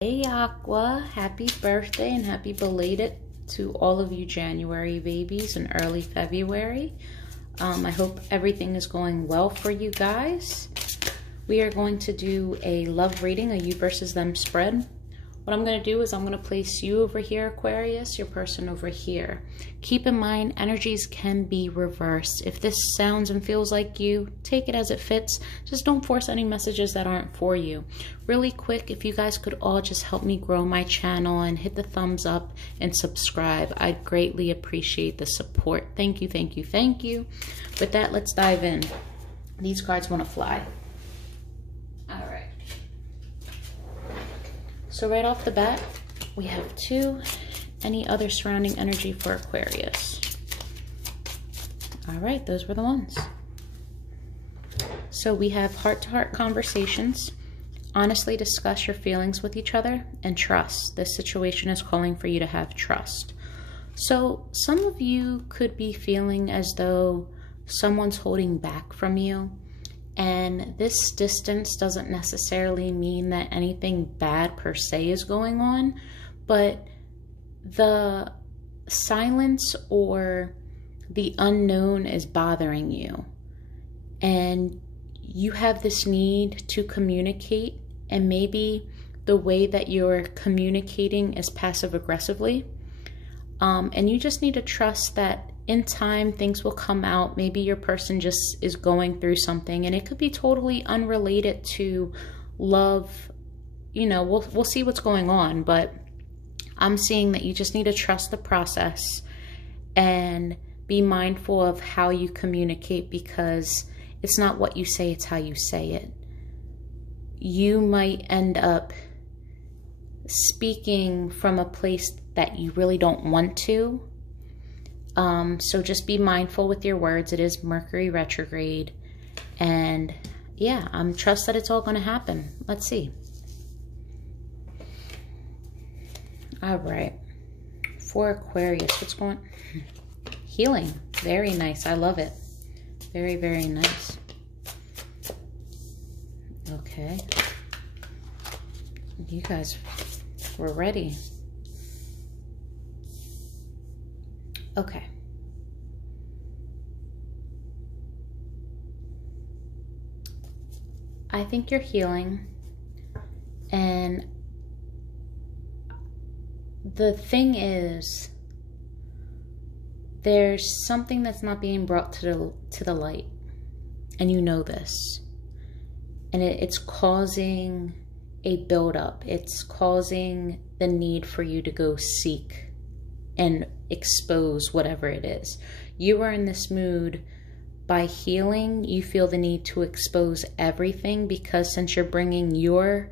Hey Aqua, happy birthday and happy belated to all of you January babies and early February. I hope everything is going well for you guys. We are going to do a love reading, a you versus them spread. What I'm going to do is I'm going to place you over here, Aquarius, your person over here. Keep in mind, energies can be reversed. If this sounds and feels like you, take it as it fits. Just don't force any messages that aren't for you. Really quick, if you guys could all just help me grow my channel and hit the thumbs up and subscribe, I'd greatly appreciate the support. Thank you, thank you, thank you. With that, let's dive in. These cards want to fly. All right. So right off the bat, we have two. Any other surrounding energy for Aquarius? All right, those were the ones. So we have heart-to-heart conversations. Honestly discuss your feelings with each other and trust. This situation is calling for you to have trust. So some of you could be feeling as though someone's holding back from you. And this distance doesn't necessarily mean that anything bad per se is going on, but the silence or the unknown is bothering you. And you have this need to communicate, and maybe the way that you're communicating is passive aggressively. And you just need to trust that in time, things will come out. Maybe your person just is going through something, and it could be totally unrelated to love. You know, we'll see what's going on, but I'm seeing that you just need to trust the process and be mindful of how you communicate, because it's not what you say, it's how you say it. You might end up speaking from a place that you really don't want to. So just be mindful with your words. It is Mercury retrograde. And yeah, trust that it's all going to happen. Let's see. All right. For Aquarius, what's going on? Healing. Very nice. I love it. Very, very nice. Okay. You guys were ready. Okay. I think you're healing, and the thing is, there's something that's not being brought to the light, and you know this, and it's causing a buildup. It's causing the need for you to go seek and expose whatever it is. You are in this mood. By healing, you feel the need to expose everything, because since you're bringing your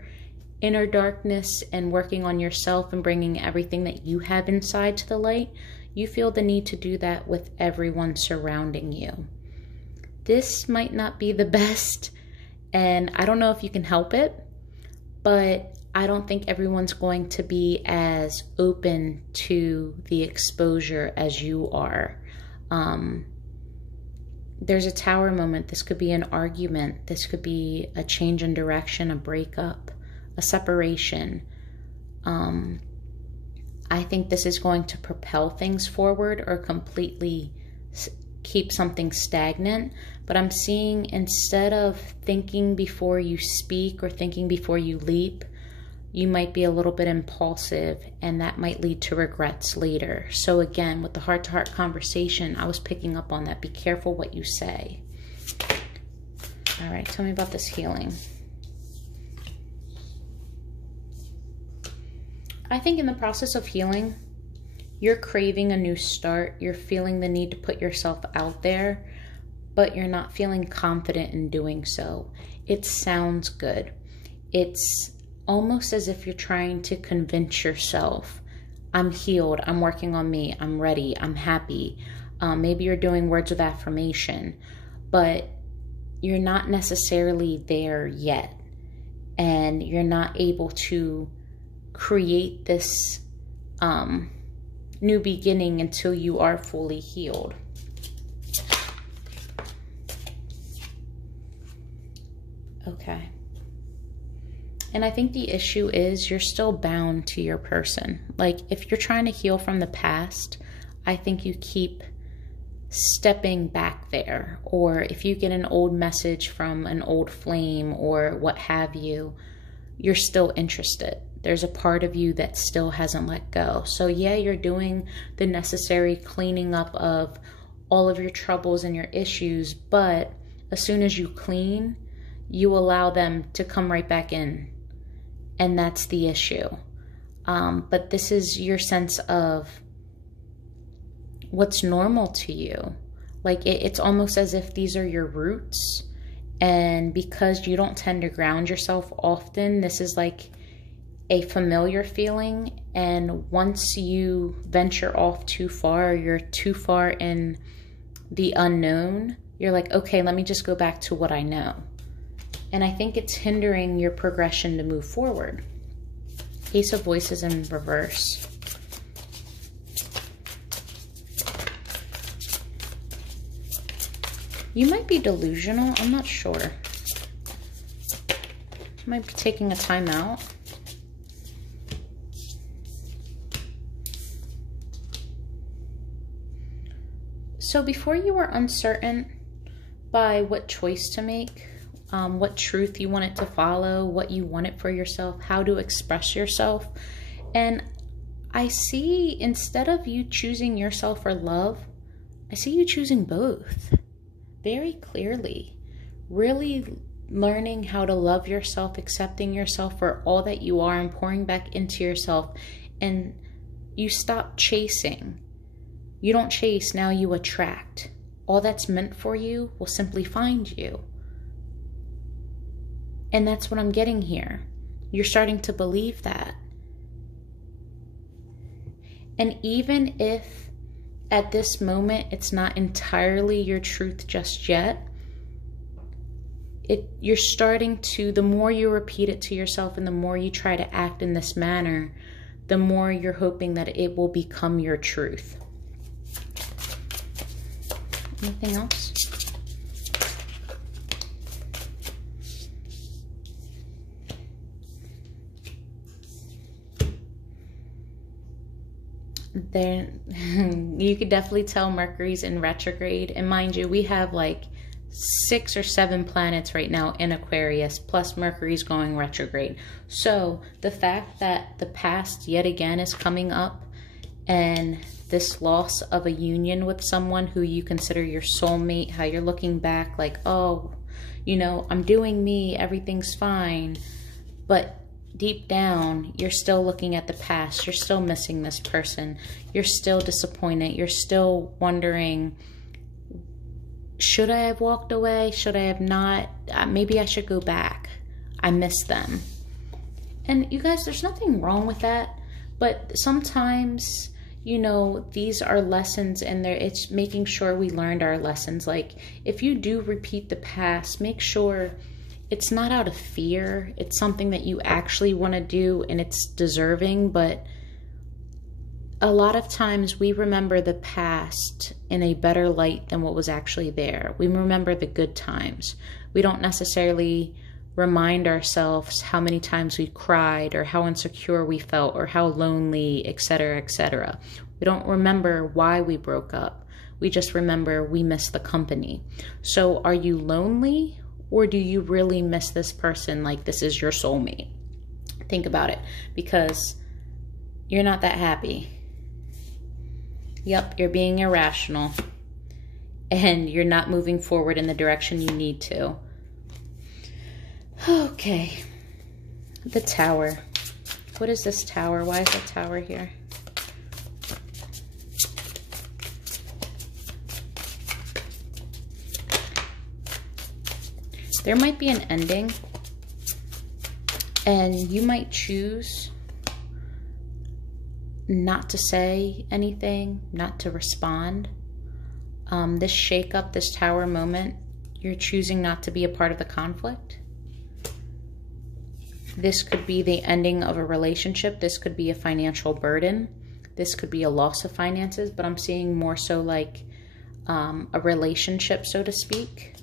inner darkness and working on yourself and bringing everything that you have inside to the light, you feel the need to do that with everyone surrounding you. This might not be the best, and I don't know if you can help it, but I don't think everyone's going to be as open to the exposure as you are. There's a tower moment. This could be an argument. This could be a change in direction, a breakup, a separation. I think this is going to propel things forward or completely keep something stagnant. But I'm seeing, instead of thinking before you speak or thinking before you leap, you might be a little bit impulsive, and that might lead to regrets later. So again, with the heart-to-heart conversation, I was picking up on that. Be careful what you say. All right, tell me about this healing. I think in the process of healing, you're craving a new start. You're feeling the need to put yourself out there, but you're not feeling confident in doing so. It sounds good. It's almost as if you're trying to convince yourself, I'm healed, I'm working on me, I'm ready, I'm happy. Maybe you're doing words of affirmation, but you're not necessarily there yet. And you're not able to create this new beginning until you are fully healed. Okay. And I think the issue is you're still bound to your person. Like, if you're trying to heal from the past, I think you keep stepping back there. Or if you get an old message from an old flame or what have you, you're still interested. There's a part of you that still hasn't let go. So yeah, you're doing the necessary cleaning up of all of your troubles and your issues, but as soon as you clean, you allow them to come right back in. And that's the issue. But this is your sense of what's normal to you. Like, it's almost as if these are your roots. And because you don't tend to ground yourself often, this is like a familiar feeling. And once you venture off too far, you're too far in the unknown, you're like, okay, let me just go back to what I know. And I think it's hindering your progression to move forward. Ace of Voices in reverse. You might be delusional. I'm not sure. You might be taking a time out. So before you were uncertain by what choice to make, what truth you wanted to follow, what you wanted for yourself, how to express yourself. And I see, instead of you choosing yourself or love, I see you choosing both very clearly. Really learning how to love yourself, accepting yourself for all that you are, and pouring back into yourself. And you stop chasing. You don't chase, now you attract. All that's meant for you will simply find you. And that's what I'm getting here. You're starting to believe that. And even if at this moment it's not entirely your truth just yet, you're starting to, the more you repeat it to yourself and the more you try to act in this manner, the more you're hoping that it will become your truth. Anything else? There, you could definitely tell Mercury's in retrograde. And mind you, we have like 6 or 7 planets right now in Aquarius, plus Mercury's going retrograde. So the fact that the past yet again is coming up, and this loss of a union with someone who you consider your soulmate, how you're looking back like, oh, you know, I'm doing me, everything's fine. But deep down, you're still looking at the past. You're still missing this person. You're still disappointed. You're still wondering, should I have walked away? Should I have not? Maybe I should go back. I miss them. And you guys, there's nothing wrong with that. But sometimes, you know, these are lessons, and it's making sure we learned our lessons. Like, if you do repeat the past, make sure it's not out of fear. It's something that you actually want to do and it's deserving. But a lot of times we remember the past in a better light than what was actually there. We remember the good times. We don't necessarily remind ourselves how many times we cried or how insecure we felt or how lonely, etc., etc. We don't remember why we broke up. We just remember we miss the company. So are you lonely, or do you really miss this person like this is your soulmate? Think about it, because you're not that happy. Yep, you're being irrational and you're not moving forward in the direction you need to. Okay, the Tower. What is this Tower? Why is the Tower here? There might be an ending, and you might choose not to say anything, not to respond. This shakeup, this Tower moment, you're choosing not to be a part of the conflict. This could be the ending of a relationship. This could be a financial burden. This could be a loss of finances, but I'm seeing more so like a relationship, so to speak.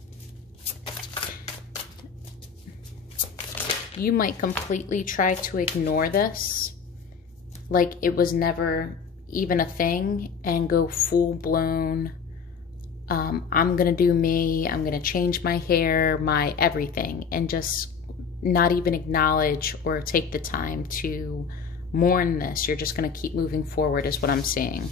you might completely try to ignore this, like it was never even a thing, and go full-blown, I'm gonna do me, I'm gonna change my hair, my everything, and just not even acknowledge or take the time to mourn this. You're just gonna keep moving forward is what I'm seeing.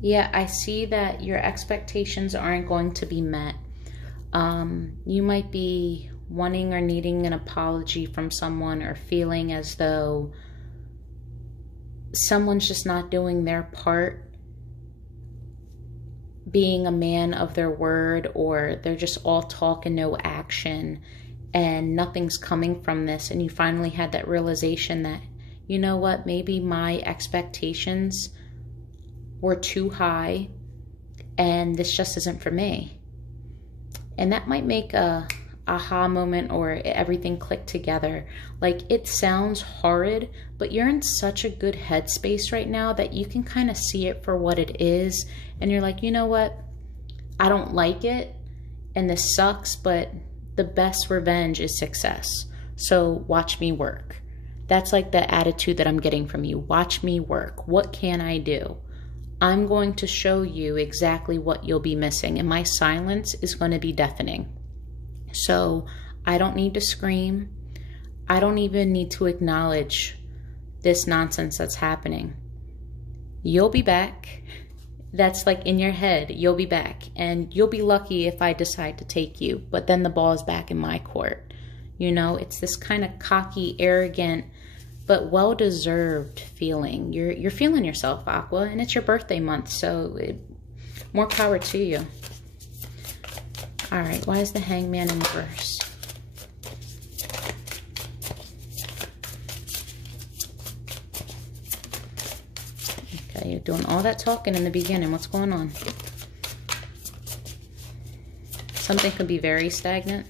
Yeah, I see that your expectations aren't going to be met. You might be wanting or needing an apology from someone, or feeling as though someone's just not doing their part, being a man of their word, or they're just all talk and no action, and nothing's coming from this. And you finally had that realization that, you know what, maybe my expectations were too high and this just isn't for me. And that might make a aha moment, or everything click together. Like, it sounds horrid, but you're in such a good headspace right now that you can kind of see it for what it is. And you're like, you know what? I don't like it and this sucks, but the best revenge is success. So watch me work. That's like the attitude that I'm getting from you. Watch me work. What can I do? I'm going to show you exactly what you'll be missing, and my silence is going to be deafening. So I don't need to scream. I don't even need to acknowledge this nonsense that's happening. You'll be back. That's like in your head, you'll be back. And you'll be lucky if I decide to take you. But then the ball is back in my court. You know, it's this kind of cocky, arrogant, but well-deserved feeling. You're feeling yourself, Aqua, and it's your birthday month, so more power to you. All right, why is the Hangman in reverse? Okay, you're doing all that talking in the beginning. What's going on? Something could be very stagnant.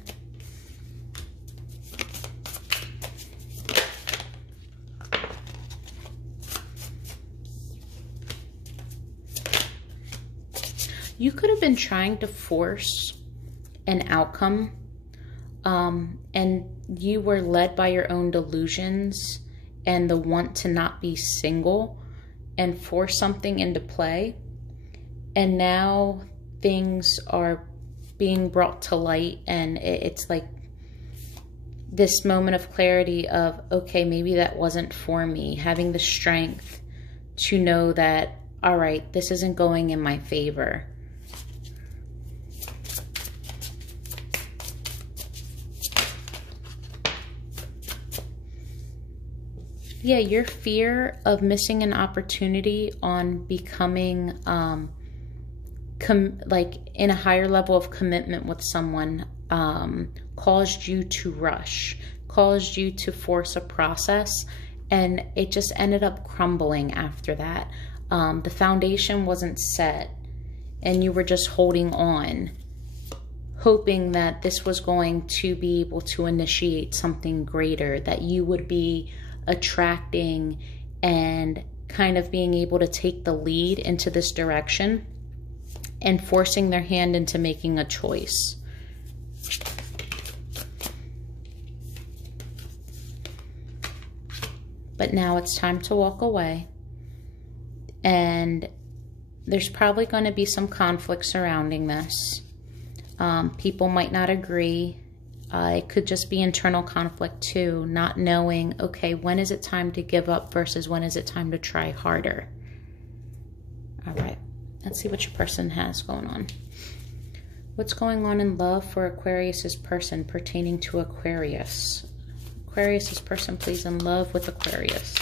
You could have been trying to force an outcome, and you were led by your own delusions and the want to not be single and force something into play. And now things are being brought to light, and it's like this moment of clarity of, okay, maybe that wasn't for me. Having the strength to know that, all right, this isn't going in my favor. Yeah, your fear of missing an opportunity on becoming like in a higher level of commitment with someone caused you to rush, caused you to force a process, and it just ended up crumbling after that. The foundation wasn't set, and you were just holding on, hoping that this was going to be able to initiate something greater, that you would be attracting and kind of being able to take the lead into this direction and forcing their hand into making a choice. But now it's time to walk away, and there's probably going to be some conflict surrounding this. People might not agree. It could just be internal conflict too, not knowing, okay, when is it time to give up versus when is it time to try harder? All right, let's see what your person has going on. What's going on in love for Aquarius's person pertaining to Aquarius? Aquarius's person, please, in love with Aquarius.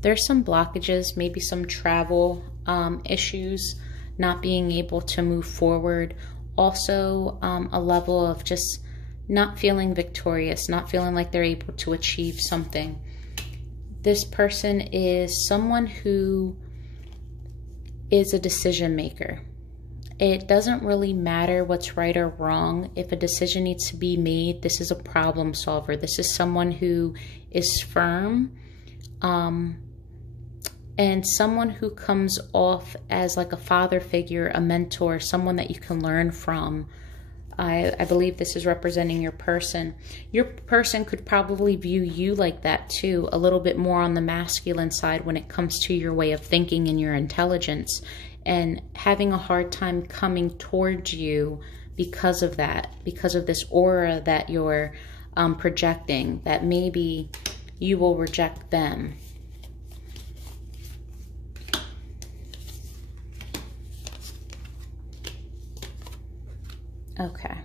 There's some blockages, maybe some travel issues, not being able to move forward. Also, a level of just not feeling victorious, not feeling like they're able to achieve something. This person is someone who is a decision maker. It doesn't really matter what's right or wrong. If a decision needs to be made, this is a problem solver. This is someone who is firm, and someone who comes off as like a father figure, a mentor, someone that you can learn from. I believe this is representing your person. Your person could probably view you like that too, a little bit more on the masculine side when it comes to your way of thinking and your intelligence, and having a hard time coming towards you because of that, because of this aura that you're projecting, that maybe you will reject them. Okay.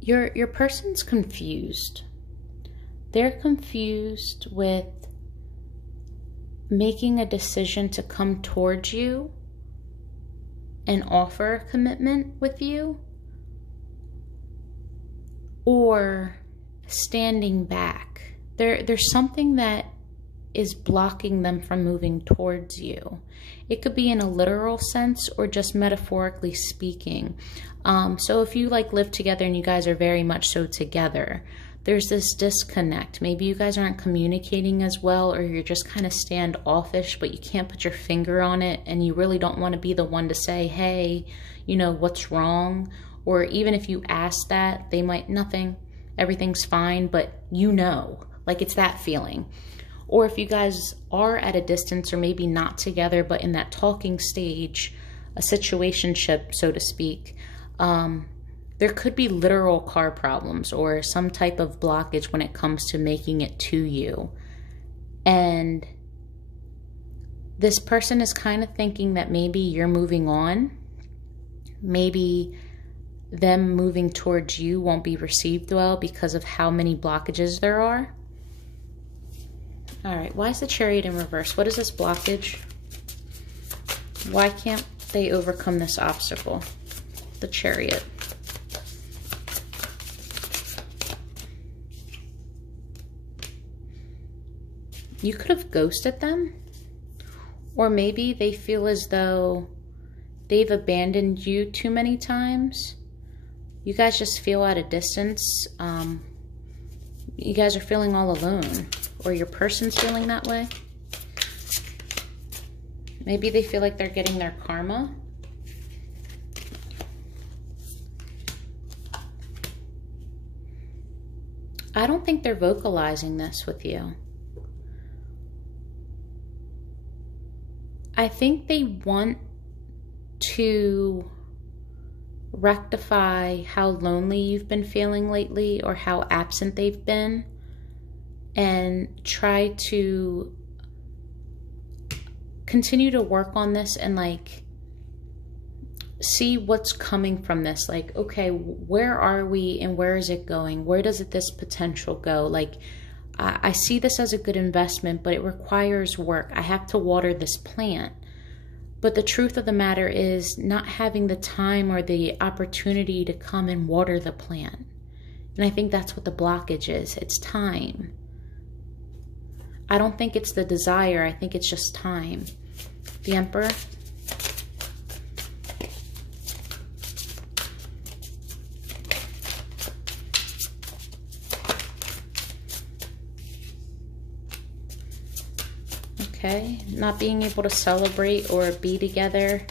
Your person's confused. They're confused with making a decision to come towards you and offer a commitment with you, or standing back. There's something that is blocking them from moving towards you. It could be in a literal sense or just metaphorically speaking. So if you like live together and you guys are very much so together, there's this disconnect. Maybe you guys aren't communicating as well, or you're just kind of standoffish, but you can't put your finger on it, and you really don't want to be the one to say, hey, you know, what's wrong? Or even if you ask that, they might, nothing, everything's fine, but you know, like it's that feeling. Or if you guys are at a distance or maybe not together, but in that talking stage, a situationship, so to speak, there could be literal car problems or some type of blockage when it comes to making it to you. And this person is kind of thinking that maybe you're moving on. Maybe them moving towards you won't be received well because of how many blockages there are. All right, why is the Chariot in reverse? What is this blockage? Why can't they overcome this obstacle? The Chariot. You could have ghosted them, or maybe they feel as though they've abandoned you too many times. You guys just feel at a distance. You guys are feeling all alone, or your person's feeling that way. Maybe they feel like they're getting their karma. I don't think they're vocalizing this with you. I think they want to rectify how lonely you've been feeling lately, or how absent they've been, and try to continue to work on this and like see what's coming from this. Like, okay, where are we and where is it going? Where does this potential go? Like, I see this as a good investment, but it requires work. I have to water this plant. But the truth of the matter is not having the time or the opportunity to come and water the plant. And I think that's what the blockage is. It's time. I don't think it's the desire. I think it's just time. The Emperor. Okay, not being able to celebrate or be together.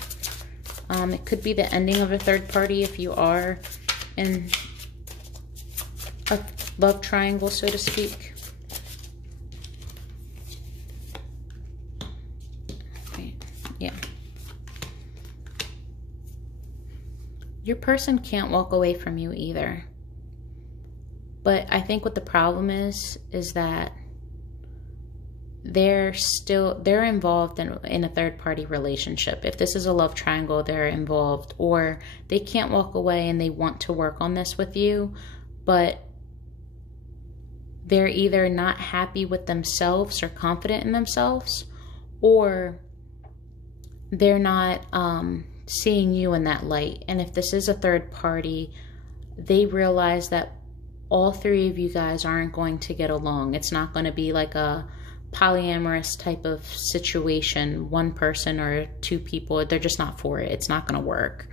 It could be the ending of a third party if you are in a love triangle, so to speak. Right. Yeah. Your person can't walk away from you either. But I think what the problem is that they're involved in a third-party relationship. If this is a love triangle, they're involved, or they can't walk away and they want to work on this with you, but they're either not happy with themselves or confident in themselves, or they're not seeing you in that light. And if this is a third party, they realize that all three of you guys aren't going to get along. It's not going to be like a polyamorous type of situation, one person or two people, they're just not for it. It's not going to work.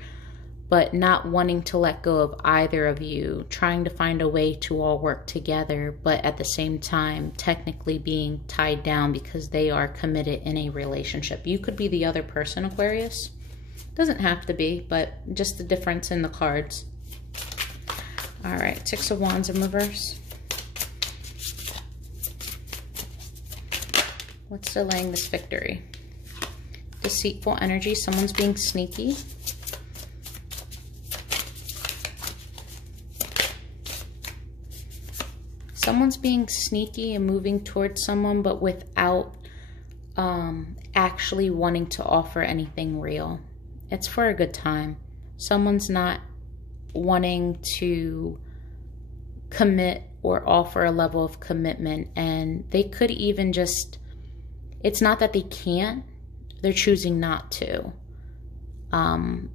But not wanting to let go of either of you, trying to find a way to all work together, but at the same time, technically being tied down because they are committed in a relationship. You could be the other person, Aquarius. Doesn't have to be, but just the difference in the cards. All right, Six of Wands in reverse. What's delaying this victory? Deceitful energy. Someone's being sneaky. Someone's being sneaky and moving towards someone, but without actually wanting to offer anything real. It's for a good time. Someone's not wanting to commit or offer a level of commitment, and they could even just, it's not that they can't, they're choosing not to.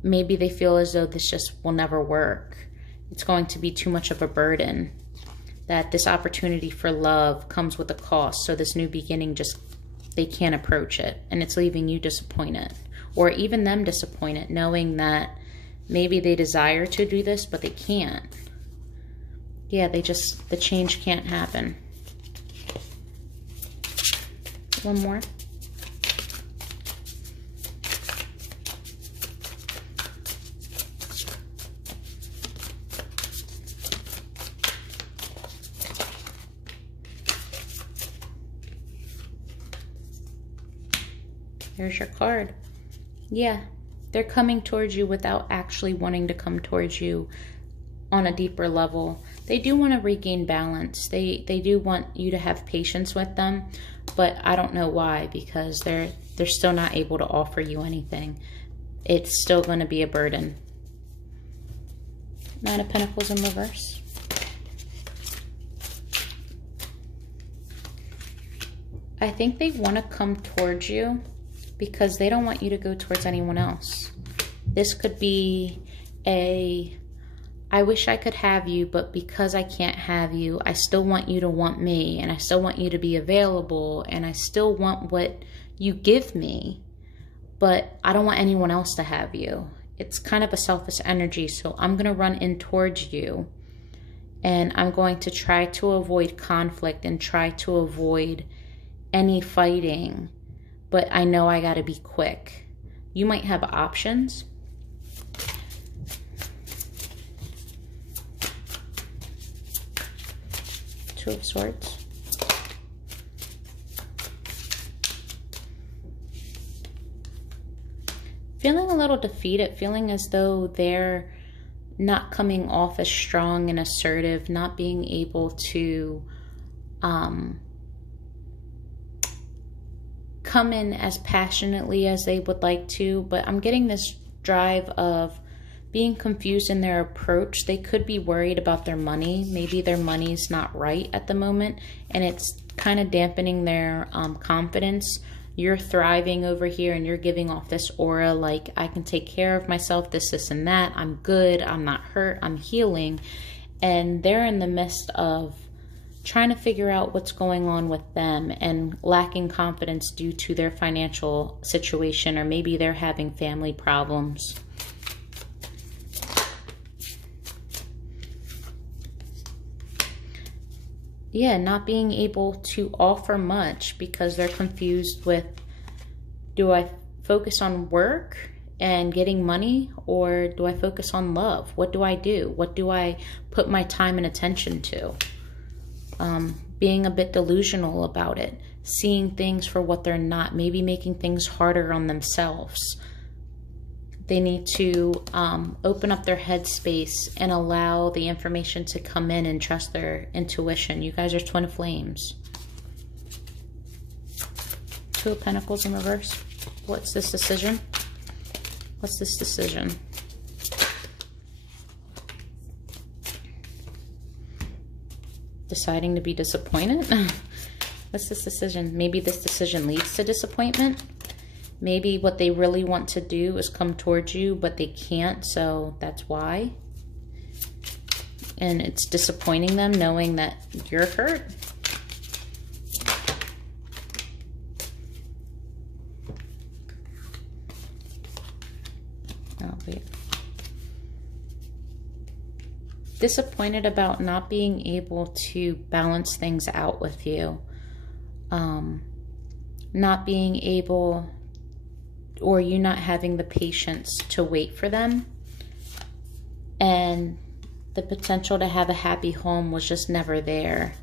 Maybe they feel as though this just will never work. It's going to be too much of a burden. That this opportunity for love comes with a cost. So this new beginning, just, they can't approach it. And it's leaving you disappointed. Or even them disappointed, knowing that maybe they desire to do this, but they can't. Yeah, they just, the change can't happen. One more. Here's your card. Yeah, they're coming towards you without actually wanting to come towards you on a deeper level. They do want to regain balance. They do want you to have patience with them, but I don't know why, because they're still not able to offer you anything. It's still going to be a burden. Nine of Pentacles in reverse. I think they want to come towards you because they don't want you to go towards anyone else. This could be a, I wish I could have you, but because I can't have you, I still want you to want me, and I still want you to be available, and I still want what you give me, but I don't want anyone else to have you. It's kind of a selfish energy, so I'm going to run in towards you, and I'm going to try to avoid conflict and try to avoid any fighting, but I know I got to be quick. You might have options. Two of Swords. Feeling a little defeated, feeling as though they're not coming off as strong and assertive, not being able to come in as passionately as they would like to, but I'm getting this drive of being confused in their approach. They could be worried about their money. Maybe their money's not right at the moment, and it's kind of dampening their confidence. You're thriving over here, and you're giving off this aura like, I can take care of myself, this, and that. I'm good. I'm not hurt. I'm healing. And they're in the midst of trying to figure out what's going on with them and lacking confidence due to their financial situation, or maybe they're having family problems. Yeah, not being able to offer much because they're confused with, do I focus on work and getting money, or do I focus on love? What do I do? What do I put my time and attention to? Being a bit delusional about it, seeing things for what they're not, maybe making things harder on themselves. They need to open up their headspace and allow the information to come in and trust their intuition. You guys are twin flames. Two of Pentacles in reverse. What's this decision? What's this decision? Deciding to be disappointed? What's this decision? Maybe this decision leads to disappointment. Maybe what they really want to do is come towards you, but they can't, so that's why. And it's disappointing them knowing that you're hurt. disappointed about not being able to balance things out with you. Not being able, or you not having the patience to wait for them. And the potential to have a happy home was just never there.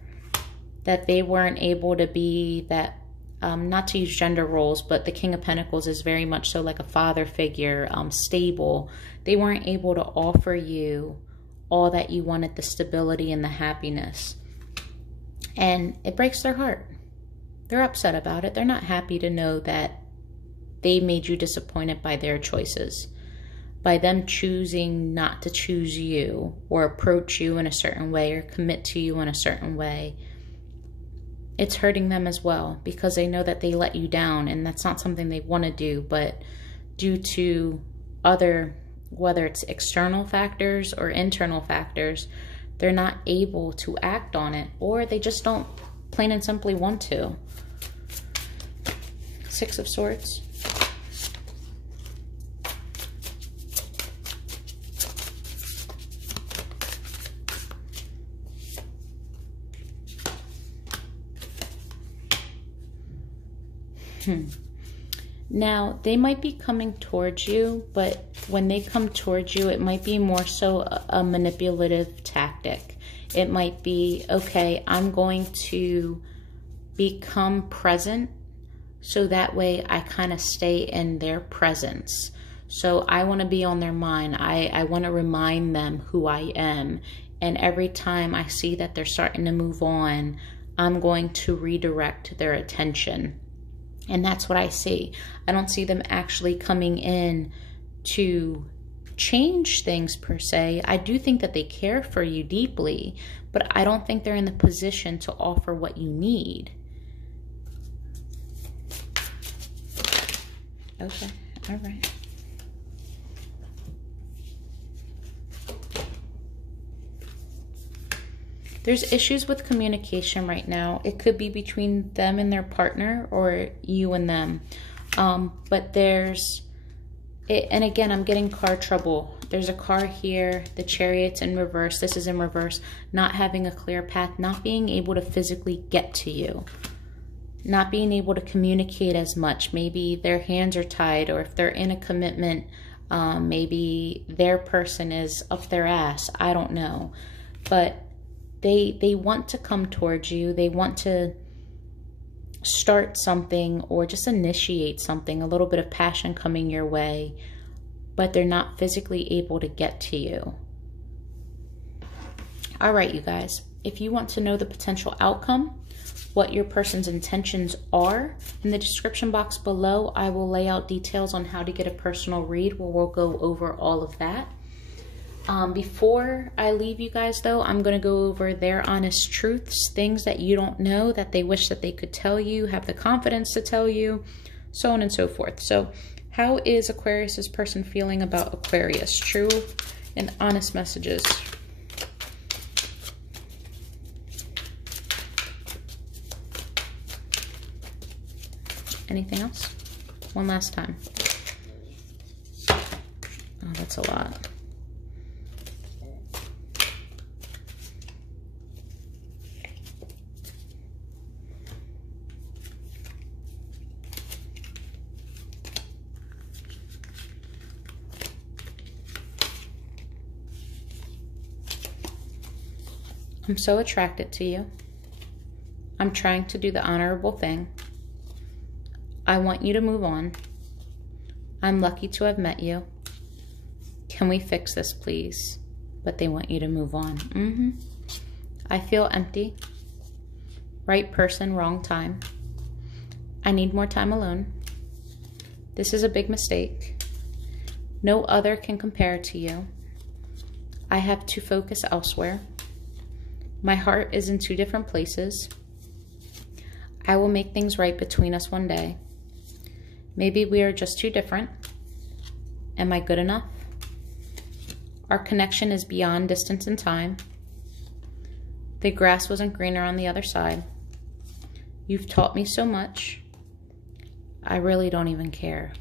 That they weren't able to be that, not to use gender roles, but the King of Pentacles is very much so like a father figure, stable. They weren't able to offer you all that you wanted, the stability and the happiness. And it breaks their heart. They're upset about it. They're not happy to know that they made you disappointed by their choices. By them choosing not to choose you or approach you in a certain way or commit to you in a certain way. It's hurting them as well because they know that they let you down, and that's not something they want to do, but due to other, whether it's external factors or internal factors, they're not able to act on it, or they just don't plain and simply want to. Six of Swords. Now, they might be coming towards you, but when they come towards you, it might be more so a manipulative tactic. It might be, okay, I'm going to become present so that way I kind of stay in their presence. So I want to be on their mind. I want to remind them who I am. And every time I see that they're starting to move on, I'm going to redirect their attention. And that's what I see. I don't see them actually coming in to change things per se. I do think that they care for you deeply, but I don't think they're in the position to offer what you need. Okay, all right. There's issues with communication right now. It could be between them and their partner or you and them. But there's, and again, I'm getting car trouble. There's a car here, the Chariot's in reverse. This is in reverse. Not having a clear path, not being able to physically get to you. Not being able to communicate as much. Maybe their hands are tied, or if they're in a commitment, maybe their person is up their ass. I don't know. But they want to come towards you. They want to start something or just initiate something, a little bit of passion coming your way, but they're not physically able to get to you. All right, you guys, if you want to know the potential outcome, what your person's intentions are, in the description box below, I will lay out details on how to get a personal read where we'll go over all of that. Before I leave you guys though, I'm going to go over their honest truths, things that you don't know that they wish that they could tell you, have the confidence to tell you, so on and so forth. So how is Aquarius's person feeling about Aquarius? True and honest messages. Anything else? One last time. Oh, that's a lot. I'm so attracted to you. I'm trying to do the honorable thing. I want you to move on. I'm lucky to have met you. Can we fix this, please? But they want you to move on. I feel empty. Right person, wrong time. I need more time alone. This is a big mistake. No other can compare to you. I have to focus elsewhere. My heart is in two different places. I will make things right between us one day. Maybe we are just too different. Am I good enough? Our connection is beyond distance and time. The grass wasn't greener on the other side. You've taught me so much. I really don't even care.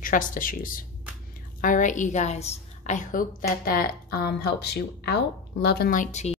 Trust issues. All right, you guys. I hope that helps you out. Love and light to you.